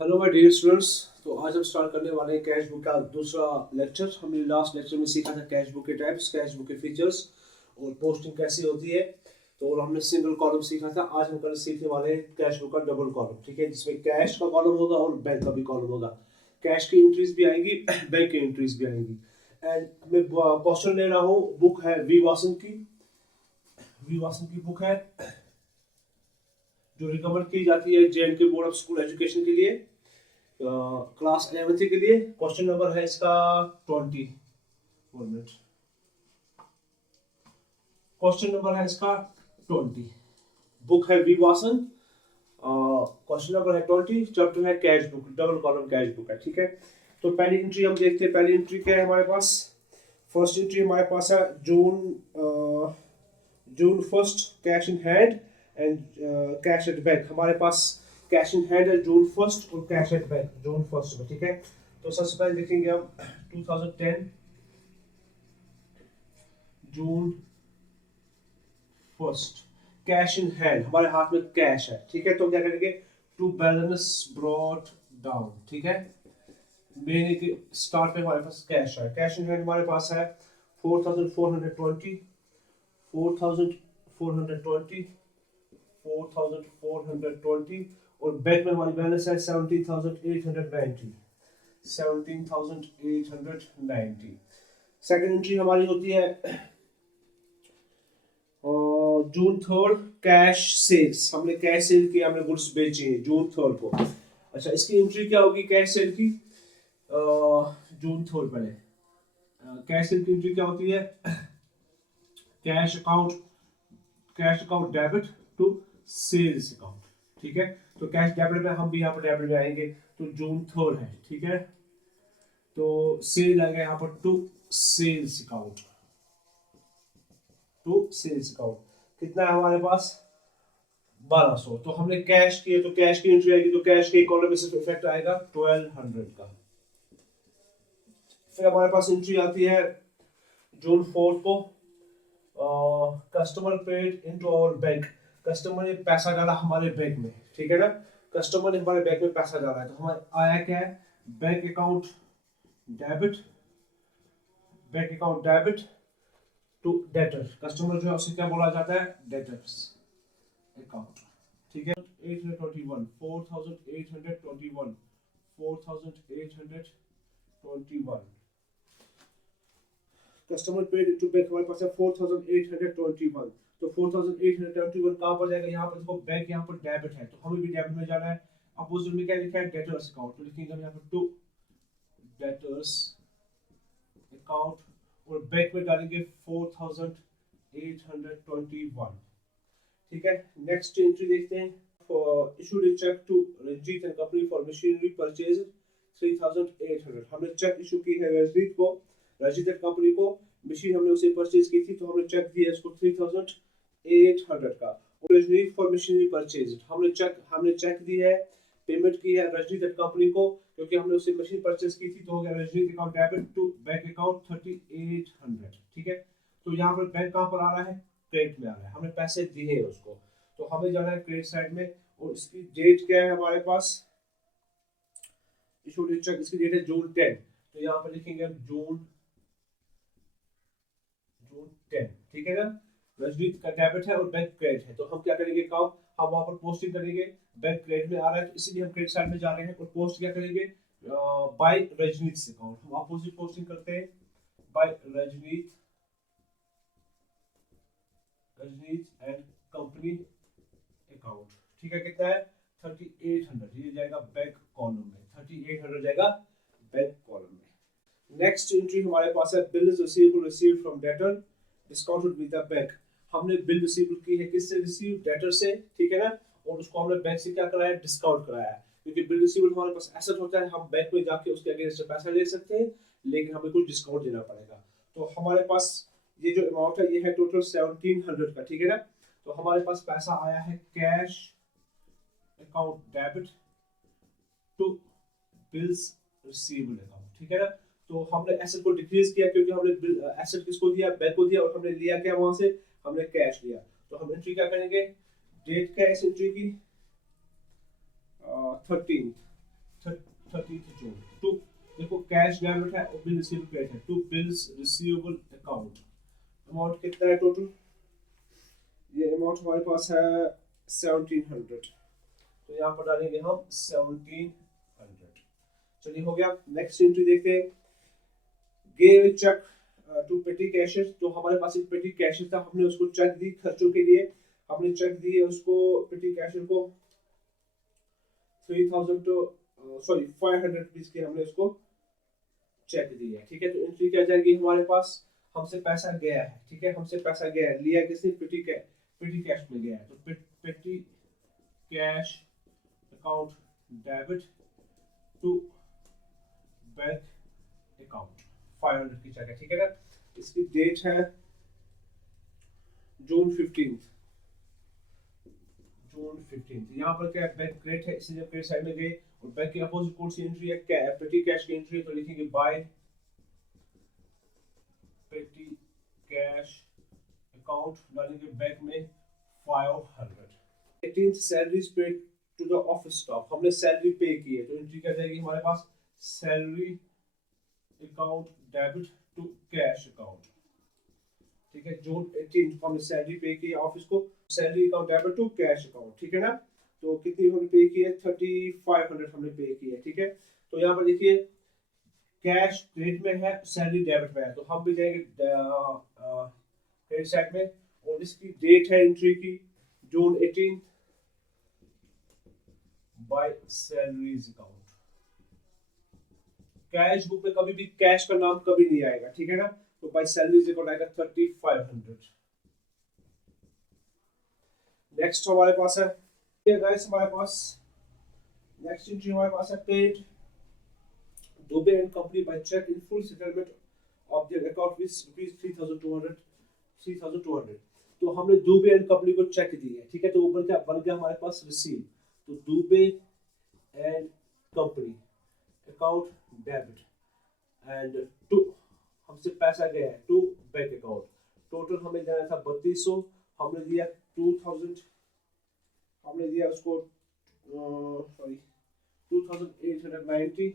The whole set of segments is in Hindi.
Hello my dear students. तो आज हम स्टार्ट करने वाले हैं कैश बुक का दूसरा लेक्चर। हमने लास्ट लेक्चर में सीखा था कैश बुक के टाइप्स, कैश बुक के फीचर्स और पोस्टिंग कैसी होती है। तो और हमने सिंगल कॉलम सीखा था। आज हम कल सीखने वाले हैं कैश बुक का डबल कॉलम, ठीक है, जिसमें कैश का कॉलम होगा और बैंक का भी कॉलम होगा। कैश की एंट्रीज भी आएंगी, बैंक की एंट्रीज भी आएंगी। एंड मैं क्वेश्चन ले रहा हूँ, बुक है वी वासन की। वी वासन की बुक है जो रिकमेंड की जाती है जे&के बोर्ड ऑफ स्कूल एजुकेशन के लिए, क्लास 11th के लिए। क्वेश्चन नंबर है इसका 20। मिनट। क्वेश्चन नंबर है इसका 20। बुक है वी वासन। क्वेश्चन नंबर है 20। चैप्टर है cash book, double column cash book है, ठीक है। तो पहली एंट्री हम देखते हैं। पहली एंट्री क्या है हमारे पास? फर्स्ट एंट्री हमारे पास है June first cash in hand and cash at bank. हमारे पास कैश इन हैंड है जून फर्स्ट और cash at bank June first में, ठीक है। तो सबसे पहले देखेंगे हम 2010 June first cash in hand, हमारे हाथ में कैश है, ठीक है। तो क्या करेंगे? टू बैलेंस ब्रॉट डाउन, ठीक है। महीने के स्टार्ट पे हमारे पास कैश है। कैश इन हैंड हमारे पास है 4420, 4420, 4420 और बैंक में हमारी बैलेंस है 17,890, 17,890। सेकेंड एंट्री हमारी होती है जून थर्ड कैश सेल्स। हमने कैश सेल किया, हमने गुड्स बेचे जून थर्ड को। अच्छा, इसकी एंट्री क्या होगी कैश सेल की? जून थर्ड पहले कैश सेल की एंट्री क्या होती है? Cash account debit to sales account, ठीक है। तो कैश डेबिट में हम भी यहाँ पर डेबिट में आएंगे, तो जून थर्ड है, ठीक है। तो सेल आएगा यहाँ पर to sales account, to sales account. कितना है हमारे पास? 1200। तो हमने कैश किए तो कैश की एंट्री आएगी, तो कैश के कॉलम में सिर्फ इफेक्ट आएगा 1200 का। फिर हमारे पास एंट्री आती है जून 4 को, customer paid into our bank. Customer ने पैसा डाला हमारे बैंक में, ठीक है ना। कस्टमर ने हमारे बैंक में पैसा डाला है, तो हमारे आया क्या है? Bank account debit, bank account debit to debtor. Customer जो है उसे क्या बोला जाता है? डेटर्स अकाउंट, ठीक है। 821, 4821, 4821। कस्टमर पेड इनटू बैंक हमारे पास है 4821। तो 4821 कहां पर जाएगा? यहाँ पर देखो, बैंक यहाँ पर डेबिट है, तो हमें भी डेबिट में जाना है। अपोजिट में क्या लिखा है? Debtors account. तो लिखेंगे हम यहाँ पर टू डेटर्स अकाउंट और बैंक में डालेंगे 4821, ठीक है। नेक्स्ट एंट्री देखते हैं। issued a check to Ranjit and company for machinery purchase 3800। हमने चेक इशू की है रंजीत एंड कंपनी को, मशीन हमने उसे परचेज की थी, तो हमने चेक दिया इसको 3800 का। फॉर मशीनरी परचेज हमने चेक दी है, पेमेंट की है रंजीत एंड कंपनी को, क्योंकि हमने उसे मशीन परचेज की थी। तो हो गया Ranjit account debit to bank account 3800, ठीक है। तो यहाँ पर बैंक कहाँ पर आ रहा है? क्रेडिट में आ रहा है, हमने पैसे दिए हैं उसको, तो हमें जाना है क्रेडिट साइड में। और इसकी डेट क्या है हमारे पास? इशू डेट चेक, इसकी डेट है जून 10। तो यहाँ पर लिखेंगे हम जून 10, ठीक है ना। रजनीत का डेबिट है और बैंक क्रेडिट है, तो हम क्या करेंगे काम? हम वहां पर पोस्टिंग करेंगे। बैंक क्रेडिट में आ रहा है, तो इसीलिए हम क्रेडिट साइड में जा रहे हैं। और पोस्ट क्या करेंगे? By Rajneet account. हम अपोजिट पोस्टिंग करते हैं by Rajneet and company account, ठीक है। कितना है? 3800। ये जाएगा बैंक कॉलम में, 3800 जाएगा बैंक कॉलम में। नेक्स्ट एंट्री हमारे पास है bills receivable received from debtor discounted with the bank. हमने बिल रिसीव की है, किससे रिसीव? डेटर से, ठीक है ना। और उसको हमने बैंक से क्या कराया? डिस्काउंट कराया। क्योंकि बिल रिसीवेबल हमारे पास एसेट होता है, हम बैंक में जाके उसके अगेंस्ट पैसा ले सकते हैं, लेकिन हमें कुछ डिस्काउंट देना पड़ेगा। तो हमारे पास ये जो अमाउंट है ये है टोटल 1700 का, ठीक है ना। तो हमारे पास पैसा आया है cash account debit to bills receivable account, ठीक है ना। तो हमने एसेट को डिक्रीज किया, क्योंकि हमने एसेट किसको दिया? बैंक को दिया। और हमने लिया क्या वहां से? हमने कैश लिया। तो हम एंट्री क्या करेंगे? डेट क्या है इस एंट्री की? 13 30 जून टू, देखो कैश डेबिट है और बिल रिसीव क्रेडिट है, to bills receivable account. Amount कितना है टोटल, ये अमाउंट हमारे पास है 1700, तो यहाँ पर डालेंगे हम 1700। चलिए हो गया। नेक्स्ट एंट्री देखते हैं, गिव चेक टू पेटी कैशियर। तो हमारे पास एक पेटी कैशियर था, हमने उसको चेक दी खर्चों के लिए, हमने चेक दिए उसको पेटी कैशियर को 3000 तो 500 रुपीज के हमने उसको चेक दी है, ठीक है। तो एंट्री क्या जाएगी हमारे पास, हमसे पैसा गया है, ठीक है, हमसे पैसा गया है, लिया किसने, पेटी कैश में गया है, तो petty cash account debit to bank account 500 की चेक है, ठीक है ना। इसकी डेट है जून 15, यहाँ पर क्या बैंक क्रेडिट है, इसलिए क्रेडिट साइड में गए, और बैंक के अपोजिट कौन सी एंट्री है, पेटी कैश की एंट्री है, तो लिखेंगे बाय पेटी कैश अकाउंट, डालेंगे बैंक में 500। 18th salaries paid to the office staff, हमने सैलरी पे की है, तो एंट्री क्या जाएगी हमारे पास, salary account debit to cash account, ठीक है। जून 18 को हमने सैलरी पे की ऑफिस को, salary account debit to cash account, ठीक है ना। तो कितनी हमने पे की है, 3500 हमने पे की है, ठीक है। तो यहाँ पर देखिए कैश क्रेडिट में है, सैलरी डेबिट में है, तो हम भी जाएंगे क्रेडिट साइड में, और इसकी डेट है एंट्री की June 18 by salaries account. Cash book में कभी भी कैश का नाम कभी नहीं आएगा, ठीक है ना, तो बाय सैलरीज अकाउंट आएगा 3500। नेक्स्ट हमारे पास है गाइस, हमारे पास नेक्स्ट एंट्री हमारे पास है paid Dubey and company by cheque in full settlement of their account with ₹3200। तो हमने दुबे एंड कंपनी को चेक दी है, ठीक है, तो ऊपर क्या बन गया हमारे पास रिसीव, तो Dubey and company account debit and to, हमसे पैसा गया है टू बैंक अकाउंट, टोटल हमें देना था 3200, हमने दिया 2000, हमने दिया उसको 2890,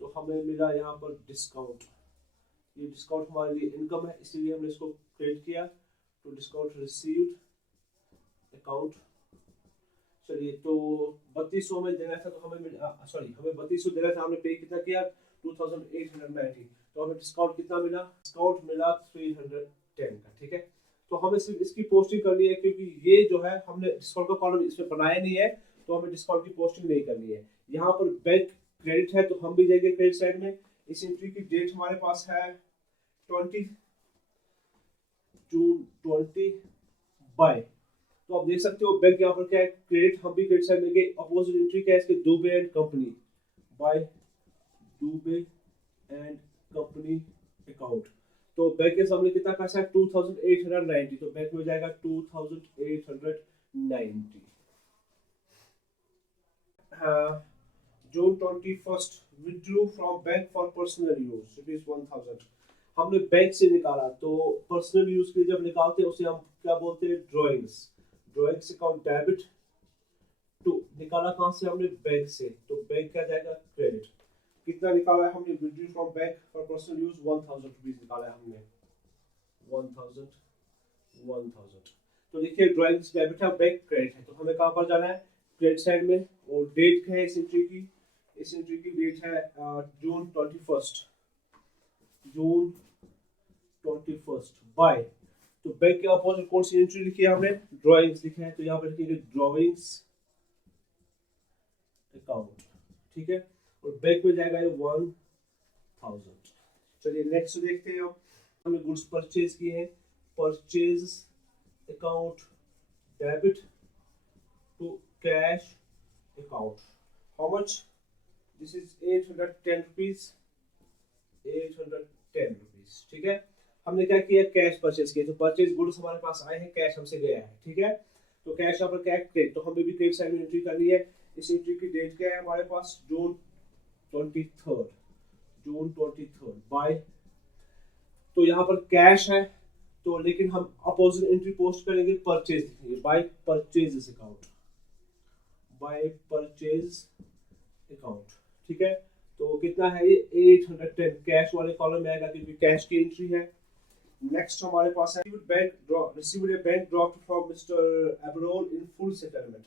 तो हमें मिला यहाँ पर डिस्काउंट, ये डिस्काउंट हमारे लिए इनकम है, इसलिए हमने इसको क्रेडिट किया, तो डिस्काउंट रिसीव्ड अकाउंट। चलिए तो 3200 में देना था, तो हमें हमें 3200 देना था, हमने पे कितना किया 2890, तो हमें डिस्काउंट कितना मिला, डिस्काउंट मिला 310 का, ठीक है। तो हमें सिर्फ इसकी पोस्टिंग करनी है, क्योंकि ये जो है हमने डिस्काउंट का कॉलम इसमें बनाया नहीं है, तो हमें डिस्काउंट की पोस्टिंग नहीं करनी है। यहाँ पर बैंक क्रेडिट है, तो हम भी जाएंगे क्रेडिट साइड में। इस एंट्री की डेट हमारे पास है 20 जून 20 बाय, तो आप देख सकते हो बैंक यहाँ पर क्या है, क्रेडिट, हम भी क्रेडिट साइड में गए, अपोजिट एंट्री क्या है इसके, Dubey and company bye Dubey and company account, तो बैंक के सामने कितना पैसा है 2890, तो बैंक में जाएगा 2890। जून 21 withdrew from bank for personal use ₹1000, हमने बैंक से निकाला, तो पर्सनल यूज के लिए जब निकालते हैं उसे हम क्या बोलते हैं, ड्रॉइंग्स अकाउंट डेबिट टू, निकाला कहां से हमने, बैंक से, तो बैंक क्या जाएगा क्रेडिट, कितना निकाला है हमने, withdrew from bank for personal use 1000 rupees निकाला है हमने, 1000। तो देखिए ड्रॉइंग्स डेबिट है, बैंक क्रेडिट है, तो हमें कहां पर जाना है, क्रेडिट साइड में, और डेट क्या है इस एंट्री की, डेट है जून 21 बाय, तो बैंक के अपोजिट कौन सी एंट्री लिखी है हमने, ड्राइंग्स लिखा है, तो यहाँ पर लिखेंगे ड्राइंग्स अकाउंट, ठीक है, और बैंक में जाएगा 1000। चलिए नेक्स्ट देखते हैं, हमने गुड्स परचेज किए हैं, purchase account debit to cash account, how much, this is 810 rupees, ठीक है। हमने क्या किया, कैश परचेज किया, तो परचेज गुड्स हमारे पास आए हैं, कैश हमसे गया है, ठीक है, तो कैश यहाँ पर क्या क्रेडिट, तो हमें भी क्रेडिट साइड में एंट्री करनी है। इस एंट्री की डेट क्या है हमारे पास, जून 23 बाय, तो यहाँ पर कैश है, तो लेकिन हम अपोजिट एंट्री पोस्ट करेंगे, परचेज लिखेंगे by purchase account, by purchase account, ठीक है। तो कितना है ये 810 कैश वाले कॉलम में आएगा क्योंकि कैश की एंट्री है। नेक्स्ट हमारे पास है received a bank draft from Mr. Abrol in full settlement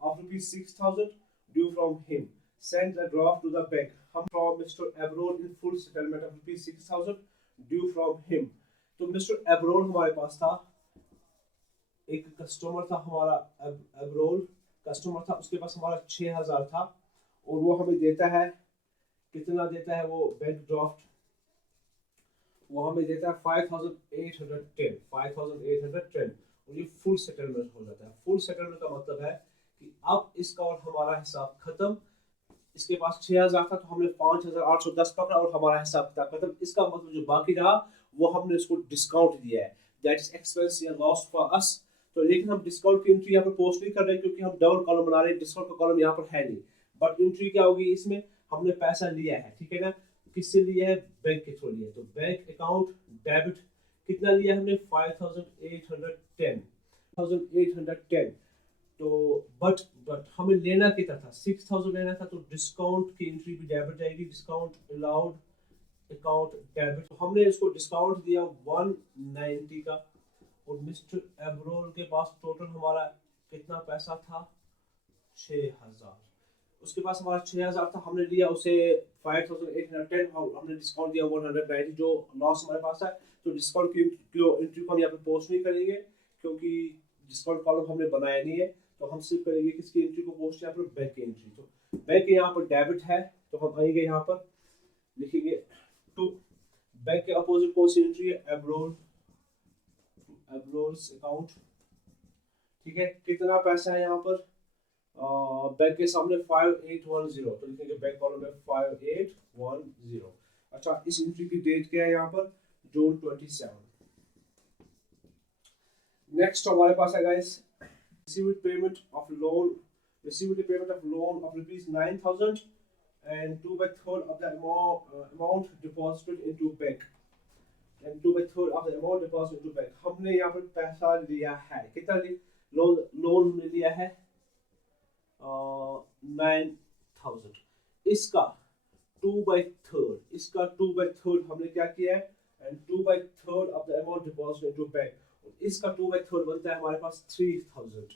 of rupees 6,000 due from him. Send the draft to the bank. हम from Mr. Abrol in full settlement of rupees 6,000 due from him. तो Mr. Abrol हमारे पास था, एक कस्टमर था हमारा एब्रोल कस्टमर था, उसके पास हमारा 6,000 था और वो हमें देता है, कितना देता है वो बैंक ड्राफ्ट, वो हमें देता है 5,810 और ये फुल सेटलमेंट हो जाता है। फुल सेटलमेंट का मतलब है कि अब इसका और हमारा हिसाब खत्म। इसके पास 6,000 था तो हमने 5,810 पकड़ा और हमारा हिसाब किताब खत्म। इसका मतलब जो बाकी रहा वो हमने उसको डिस्काउंट दिया है, दैट इज एक्सपेंस या लॉस फॉर अस। तो लेकिन हम डिस्काउंट की एंट्री यहाँ पर पोस्ट नहीं कर रहे क्योंकि हम डबल कॉलम बना रहे हैं, डिस्काउंट का कॉलम यहाँ पर है नहीं। बट एंट्री क्या होगी, इसमें हमने पैसा लिया है, ठीक है ना। किससे लिया है, बैंक के थ्रू लिया है। तो बैंक अकाउंट डेबिट कितना लिया हमने 5,810 तो बट हमें लेना कितना था 6,000 लेना था, तो डिस्काउंट की एंट्री भी डेबिट जाएगी, डिस्काउंट अलाउड अकाउंट डेबिट। तो हमने इसको डिस्काउंट दिया 190 का और मिस्टर एब्रोल के पास टोटल हमारा कितना पैसा था 6,000। उसके पास हमारा 6,000 था, हमने लिया उसे 5,810 और हमने डिस्काउंट दिया 190 जो लॉस हमारे पास है। तो डिस्काउंट की एंट्री को हम यहाँ पे पोस्ट नहीं करेंगे क्योंकि डिस्काउंट कॉलम हमने बनाया नहीं है, तो हम सिर्फ करेंगे किसकी एंट्री को पोस्ट, यहाँ पर बैंक की एंट्री। तो बैंक यहाँ पर डेबिट है तो हम आएंगे यहाँ पर लिखेंगे टू बैंक के अपोजिट कौन सी एंट्री है, एब्रोल्स अकाउंट, ठीक है। कितना पैसा है यहाँ पर बैंक के सामने 5810 तो लिखेंगे बैंक कॉलम में 5810। अच्छा, इस एंट्री की डेट क्या है यहाँ पर, जून 27। नेक्स्ट हमारे पास है guys received payment of loan of rupees 9,000 and 2/3 of the amount deposited into bank हमने यहाँ पर पैसा लिया है, कितना लोन हमने लिया है 9,000। इसका 2/3 हमने क्या किया है, and 2/3 of the amount deposited into bank, इसका 2/3 बनता है हमारे पास 3,000।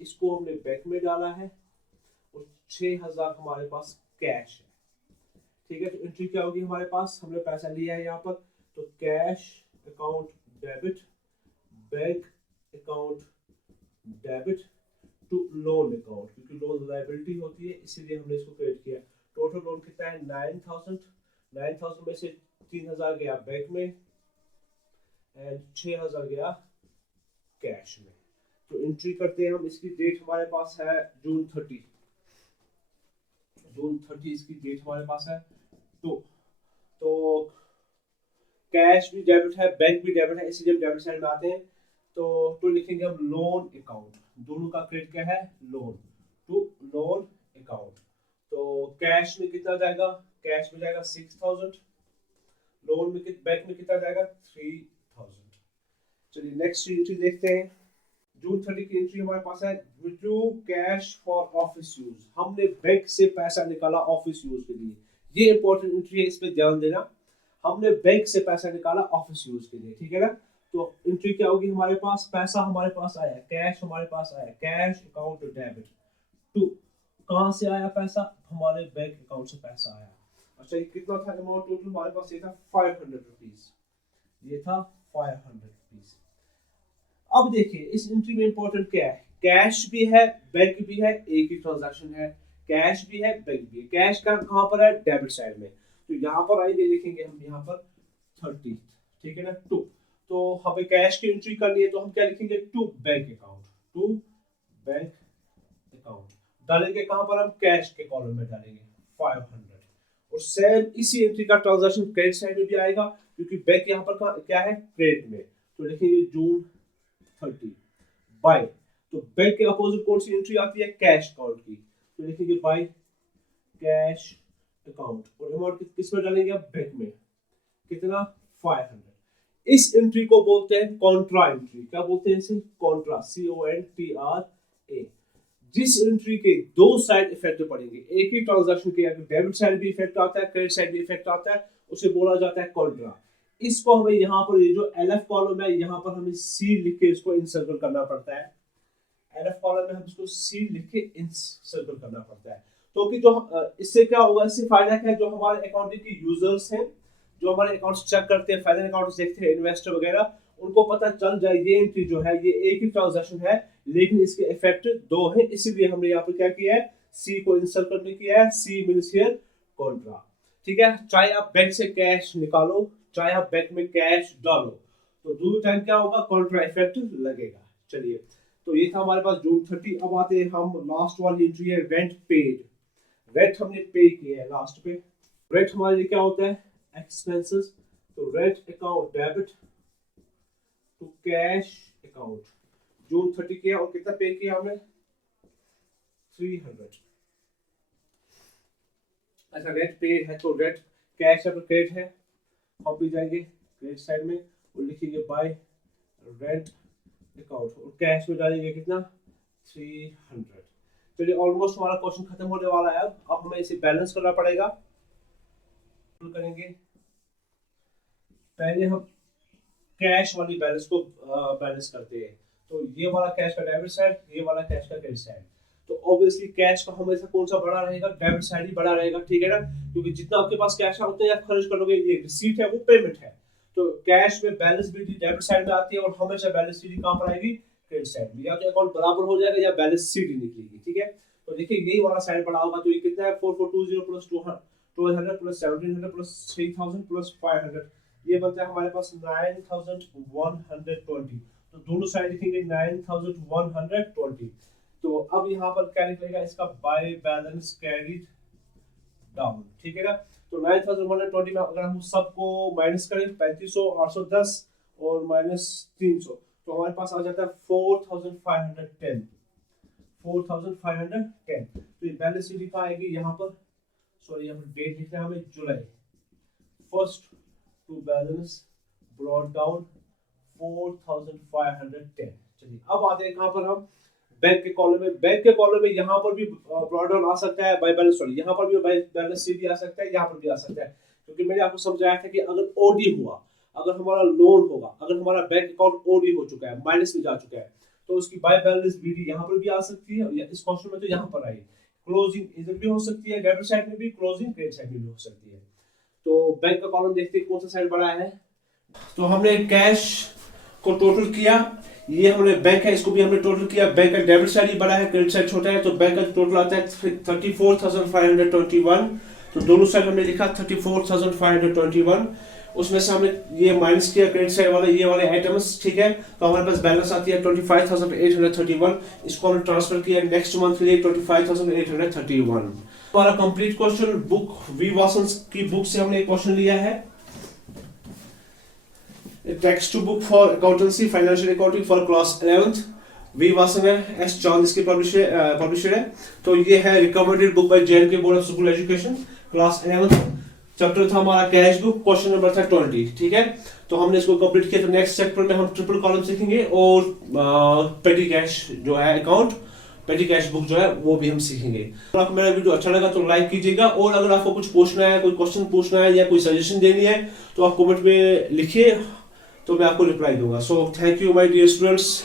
इसको हमने बैंक में डाला है और 6,000 हमारे पास कैश है, ठीक है। तो एंट्री क्या होगी हमारे पास, हमने पैसा लिया है यहाँ पर, तो cash account debit bank account debit to loan account, क्योंकि लोन लायबिलिटी होती है इसीलिए हमने इसको क्रिएट किया। टोटल लोन कितना है 9,000 में से 3,000 गया बैंक में एंड 6,000 गया कैश में। तो एंट्री करते हैं हम, इसकी डेट हमारे पास है जून 30 इसकी डेट हमारे पास है। तो कैश भी डेबिट है बैंक भी डेबिट है, इसीलिए हम डेबिट साइड में आते हैं। तो लिखेंगे हम लोन अकाउंट, दोनों का क्रेडिट क्या है लोन, टू लोन अकाउंट। तो कैश में कितना जाएगा, कैश में जाएगा 6,000, लोन में बैंक में कितना जाएगा 3,000। चलिए नेक्स्ट एंट्री देखते हैं। जून 30 की एंट्री हमारे पास है withdraw cash for office use, हमने बैंक से पैसा निकाला ऑफिस यूज के लिए। ये इंपॉर्टेंट एंट्री है, इस पे ध्यान देना। हमने बैंक से पैसा निकाला ऑफिस यूज के लिए, ठीक है ना। तो एंट्री क्या होगी हमारे पास, पैसा हमारे पास आया, कैश हमारे पास आया, कैश अकाउंट डेबिट टू कहां से आया पैसा, हमारे बैंक अकाउंट से पैसा आया। अच्छा, ये कितना था अमाउंट टोटल हमारे पास, ये था 500 रुपीज, ये था 500 रुपीज। अब देखिए इस एंट्री में इंपॉर्टेंट क्या है, कैश भी है बैंक भी है, एक ही ट्रांजैक्शन है, कैश भी है बैंक भी है। कैश का कहां पर है, डेबिट साइड में, तो यहाँ पर आएंगे लिखेंगे हम यहाँ पर 30, ठीक है ना। तो हमें कैश की एंट्री करनी है तो हम क्या लिखेंगे टू बैंक अकाउंट डालेंगे, कहां पर हम कैश के कॉलम में डालेंगे 500। और सेम इसी एंट्री का ट्रांजैक्शन क्रेडिट साइड में भी आएगा क्योंकि बैंक यहाँ पर क्या है क्रेडिट में। तो लिखेंगे जून 30 बाय, तो बैंक के अपोजिट कौन सी एंट्री आती है कैश अकाउंट की, तो लिखेंगे बाय कैश अकाउंट और अमाउंट किस में डालेंगे आप बैंक में, कितना 500। इस एंट्री को बोलते हैं कॉन्ट्रा एंट्री, क्या बोलते हैं इसे, कॉन्ट्रा CONTRA। जिस एंट्री के दो साइड इफेक्ट पड़ेंगे, एक ही ट्रांजैक्शन के अगर डेबिट साइड भी इफेक्ट आता है, क्रेडिट साइड भी इफेक्ट आता है, उसे बोला जाता है कॉन्ट्रा। इसको हमें यहाँ पर ये जो एलएफ कॉलम है, यहाँ पर हमें सी लिख के इसको इंसर्कल करना पड़ता है। एलएफ कॉलम में हम इसको सी लिख के इंसर्कल करना पड़ता है। तो कि जो इससे क्या होगा, इससे फायदा क्या है, जो हमारे अकाउंटिंग के यूजर्स हैं, जो हमारे अकाउंट्स चेक करते हैं, फाइनेंस अकाउंट्स देखते हैं, इन्वेस्टर वगैरह, उनको पता चल जाए ये एंट्री जो है ये एक ही ट्रांजैक्शन है लेकिन इसके इफेक्ट दो हैं। इसीलिए हमने यहाँ पर क्या किया है, सी को इंसर्ट करने किया है। सी मींस हियर कॉन्ट्रा। ठीक है, चाहे आप बैंक से कैश निकालो, चाहे आप बैंक में कैश डालो, तो दोनों टाइम क्या होगा, कॉन्ट्रा इफेक्ट लगेगा। चलिए, तो ये था हमारे पास जून 30। अब आते हैं हम लास्ट वाली एंट्री है रेंट पेड। रेंट हमने पे किया है लास्ट पे। रेंट हमारे लिए क्या होता है, एक्सपेंसेस। तो rent account debit to cash account June 30 किया और कितना पे किया हमने, 300। अच्छा, रेंट पेड है तो रेंट कैश है तो क्रेडिट है, हम भी जाएंगे क्रेडिट साइड में और लिखेंगे बाय रेंट अकाउंट और कैश में डालेंगे कितना, 300। चलिए, ऑलमोस्ट हमारा क्वेश्चन खत्म होने वाला है। अब हमें इसे बैलेंस करना पड़ेगा। करेंगे पहले हम कैश वाली बैलेंस को बैलेंस करते हैं। तो ये वाला कैश का डेबिट साइड, ये वाला कैश का क्रेडिट साइड। तो ऑब्वियसली कैश का हमेशा कौन सा बड़ा रहेगा, डेबिट साइड ही बड़ा रहेगा। ठीक है ना, क्योंकि जितना आपके पास कैश है उतना आप खर्च करोगे। ये रिसीट है, वो पेमेंट है। तो कैश में बैलेंस भी डेबिट साइड में आती है और हमेशा बैलेंस शीट कहां पर आएगी, क्रेडिट साइड में। या तो अकाउंट बराबर हो जाएगा या बैलेंस शीट ही निकलेगी। ठीक है, तो देखिए यही वाला साइड बड़ा होगा। तो ये कितना है, 4420 प्लस 1200 प्लस 1700 प्लस 3000 प्लस 500, ये बनता है हमारे पास 9120। तो दोनों साइड लिखेंगे 9120। तो अब यहाँ पर क्या निकलेगा, इसका बाय बैलेंस कैरीड डाउन। ठीक है ना, तो 9120 में अगर हम सबको माइनस करें, 3500, 810 और माइनस 300, तो हमारे पास आ जाता है 4510। 4510। तो ये बैलेंस शीट कहाँ आएगी, यहाँ पर, सॉरी यहाँ पर डेट लिखना है हमें, जुलाई 1 टू बैलेंस ब्रॉट डाउन 4510। चलिए, अब आते हैं कहाँ पर हम, बैंक के कॉलम में। बैंक के कॉलम में यहाँ पर भी ब्रॉट डाउन आ सकता है, बाय बैलेंस, सॉरी यहाँ पर भी बाय बैलेंस शीट आ सकता है, यहाँ पर भी आ सकता है। क्योंकि मैंने आपको समझाया था कि अगर ओडी हुआ, अगर हमारा लोन होगा, अगर हमारा बैंक अकाउंट ओडी हो चुका है, माइनस में जा चुका है, तो उसकी बाय बैलेंस बीडी यहाँ पर भी आ सकती है। इस क्वेश्चन में तो यहाँ पर आई, क्लोजिंग इधर भी हो सकती है, डेबिट साइड में भी, क्लोजिंग क्रेडिट साइड में भी हो सकती है। तो बैंक का कॉलम देखते हैं कौन सा साइड बड़ा है। तो हमने कैश को टोटल किया, ये हमने बैंक है, इसको भी हमने टोटल किया। बैंक का डेबिट साइड ही बड़ा है, क्रेडिट साइड छोटा है, तो बैंक का टोटल आता है 34,521। तो दोनों साइड हमने लिखा 34,521। उसमें से हमने ये माइनस किया क्रेडिट साइड वाले, ये वाले आइटम्स। ठीक है, तो हमारे पास बैलेंस आती है 25,831। इसको हमने ट्रांसफर किया नेक्स्ट मंथ के लिए 25,831। हमारा complete question book V Vasans की बुक से हमने एक क्वेश्चन लिया है। Text book for accountancy, financial accounting for class 11th, V Vasan है, एस चांद इसके पब्लिशर है। तो ये है recommended book by JNK board of school education, class 11th। Chapter था हमारा कैश बुक, क्वेश्चन नंबर था 20। ठीक है, तो हमने इसको कंप्लीट किया। तो नेक्स्ट चैप्टर में हम ट्रिपल कॉलम सीखेंगे और पेटी कैश जो है अकाउंट, पेटी कैश बुक जो है वो भी हम सीखेंगे। अगर आपको मेरा वीडियो अच्छा लगा तो लाइक कीजिएगा, और अगर आपको कुछ पूछना है, कोई क्वेश्चन पूछना है या कोई सजेशन देनी है तो आप कमेंट में लिखिए, तो मैं आपको रिप्लाई दूंगा। So thank you my dear students.